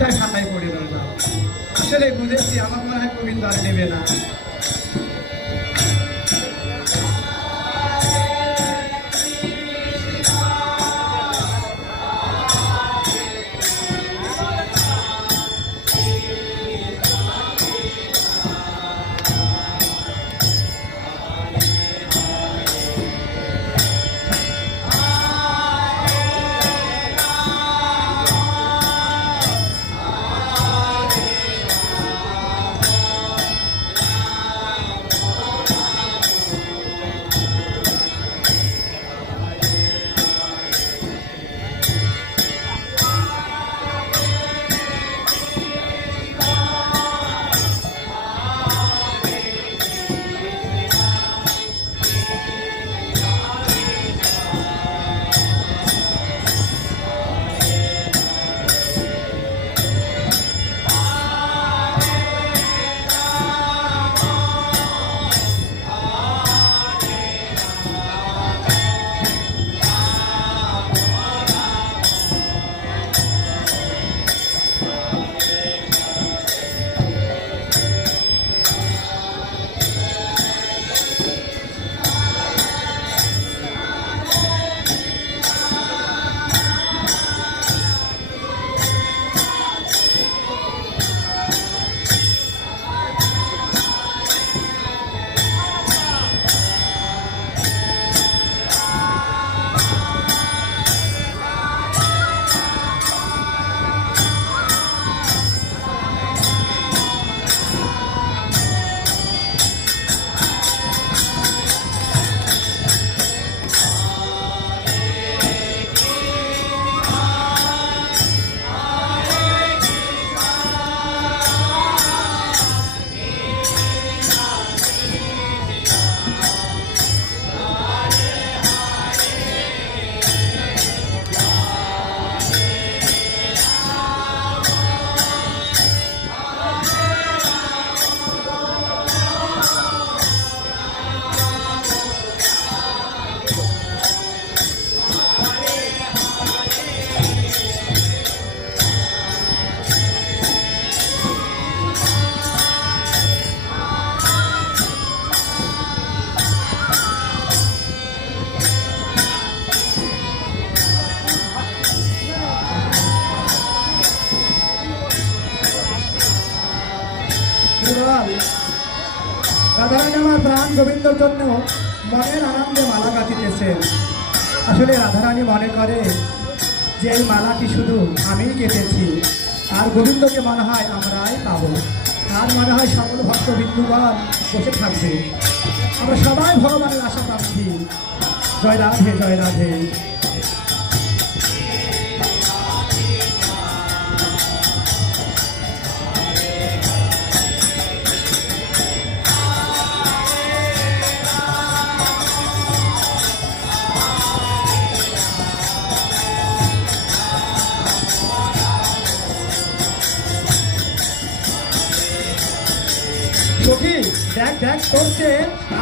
ওইটাই ফাঁকাই করে রইলাম। আসলে বুঝেছি আমার মনে হয় গোবিন্দ আর নেবে না। রাধারানী আমার প্রাণ গোবিন্দর জন্য মনের আনন্দে মালা গাঁথিতেছেন। আসলে রাধারানী মনে করে যে এই মালাটি শুধু আমিই গেঁথেছি, আর গোবিন্দকে মনে হয় আমরাই পাবো, আর মনে হয় সকল ভক্ত বিন্দুগণ বসে থাকবে। আমরা সবাই ভগবানের আশা প্রার্থী। জয় রাধে, জয় রাধে। সখী দেখ দেখ করছে,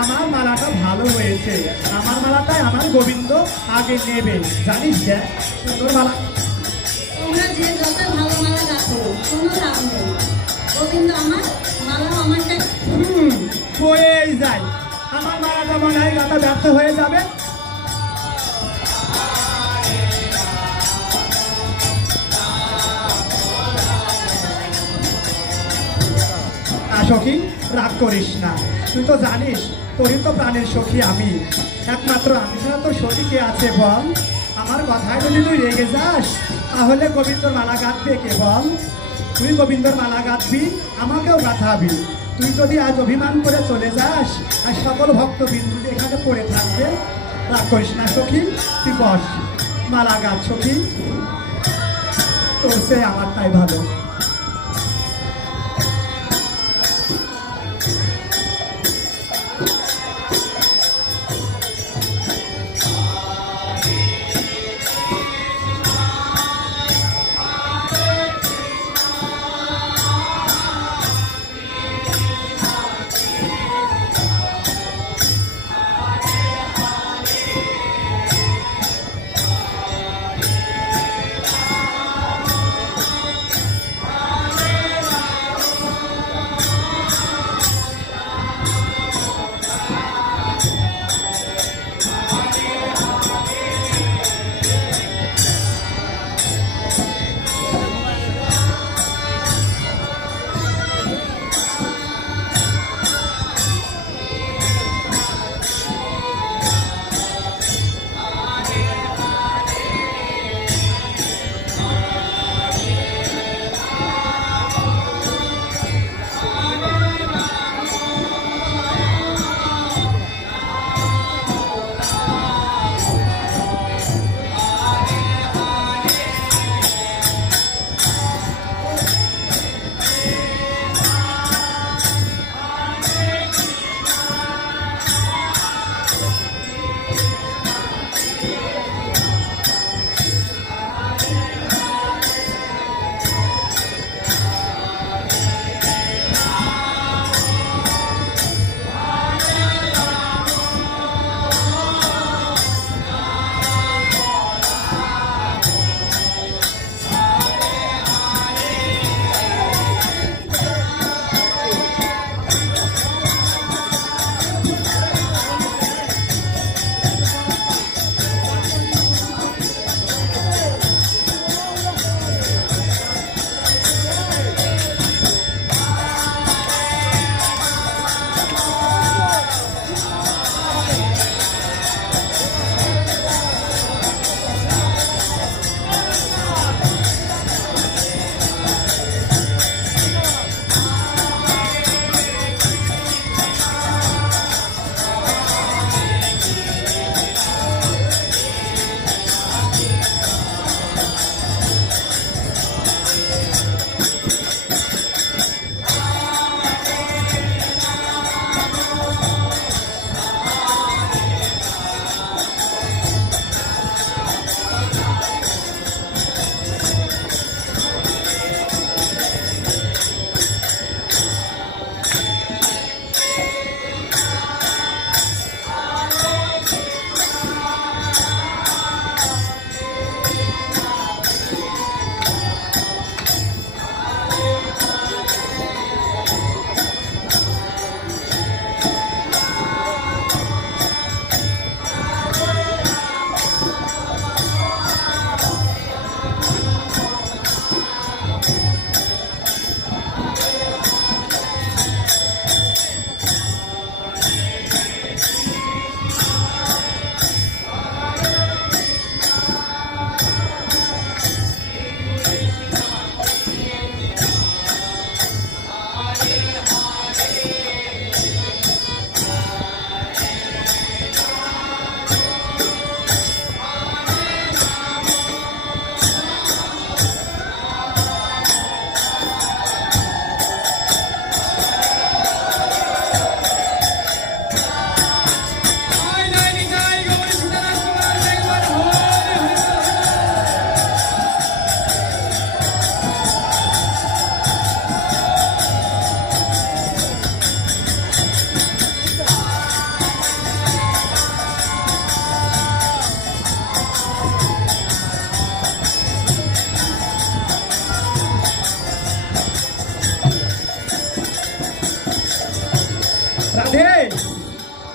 আমার মালাটা ভালো হয়েছে। আমার মালাটাই আমার গোবিন্দ আগে নেবে, জানিস? দেখ সুন্দর মালা। তোমরা যে যত ভালো মালা গাঁথো কোনো লাভ নেই। গোবিন্দ আমার মালা আমারটা হয়েই যায়। আমার মালাটা মনে হয় গাঁথা ব্যর্থ হয়ে যাবে। সখী রাগ করিস না, তুই তো জানিস তোরই তো প্রাণের সখী আমি, একমাত্র আমি ছাড়া তোর সখী কে আছে বল? আমার কথায় যদি তুই রেগে যাস তাহলে গোবিন্দর মালা গাঁথবে কে বল? তুই গোবিন্দর মালা গাঁথবি, আমাকেও গাঁথাবি। তুই যদি আজ অভিমান করে চলে যাস আর সকল ভক্ত বিন্দু এখানে পড়ে থাকবে। রাগ করিস না সখী, তুই বস, মালা গাঁথ সখী, তোর সে আমার তাই ভালো।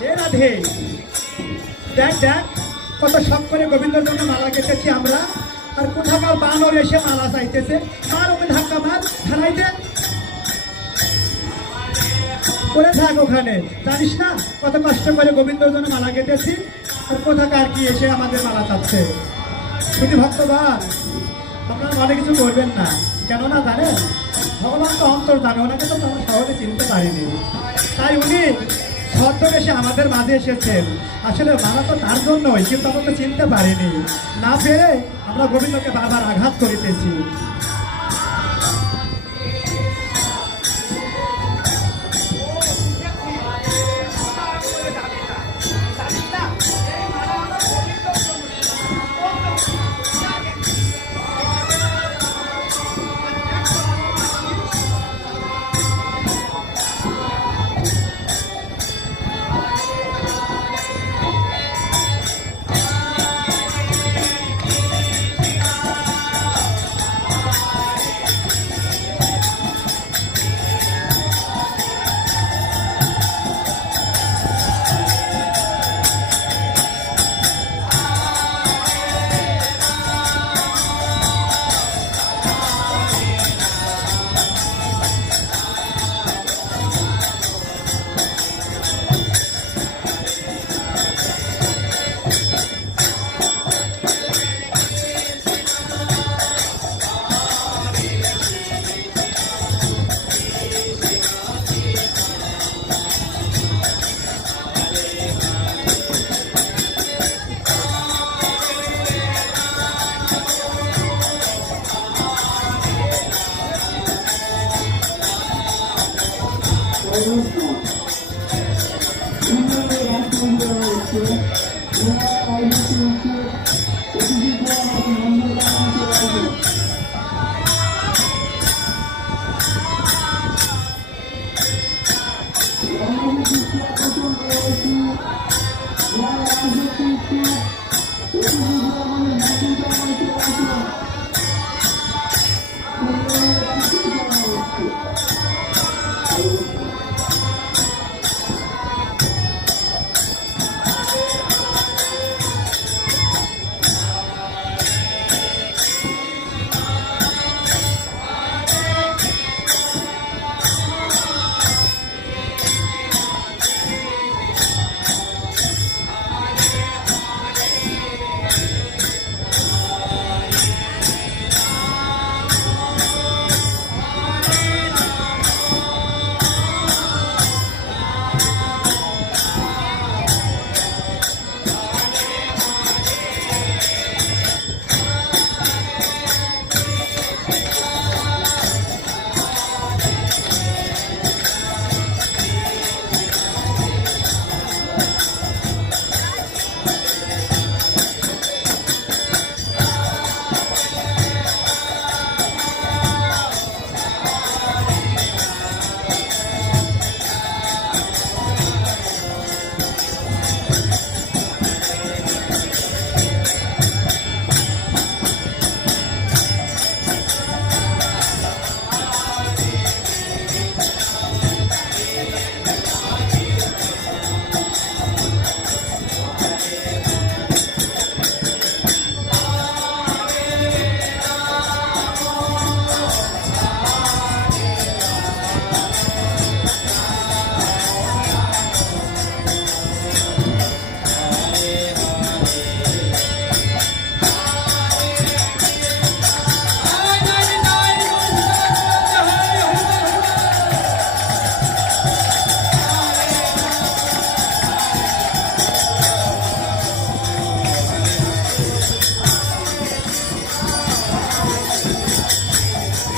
এ রাধে, দেখ দেখ কত শখ করে গোবিন্দর জন্য মালা কেটেছি আমরা, আর কোথাকার বানর এসে মালা চাইতেছে। মার ওকে ধাক্কা মার, ফেলাইতে করে থাক ওখানে। জানিস না কত কষ্ট করে গোবিন্দর জন্য মালা কেটেছি, আর কোথাকার কি এসে আমাদের মালা চাচ্ছে। শুধু ভক্তবান, আপনারা মনে কিছু করবেন না, কেননা জানেন ভগবান তো অন্তর জানে, ওনাকে তো আমরা সহজে চিনতে পারিনি, তাই উনি ছদ্মবেশে আমাদের মাঝে এসেছেন। আসলে মালা তো তার জন্যই, কিন্তু আমরা তো চিনতে পারিনি, না পেরে আমরা গোবিন্দকে বারবার আঘাত করিতেছি।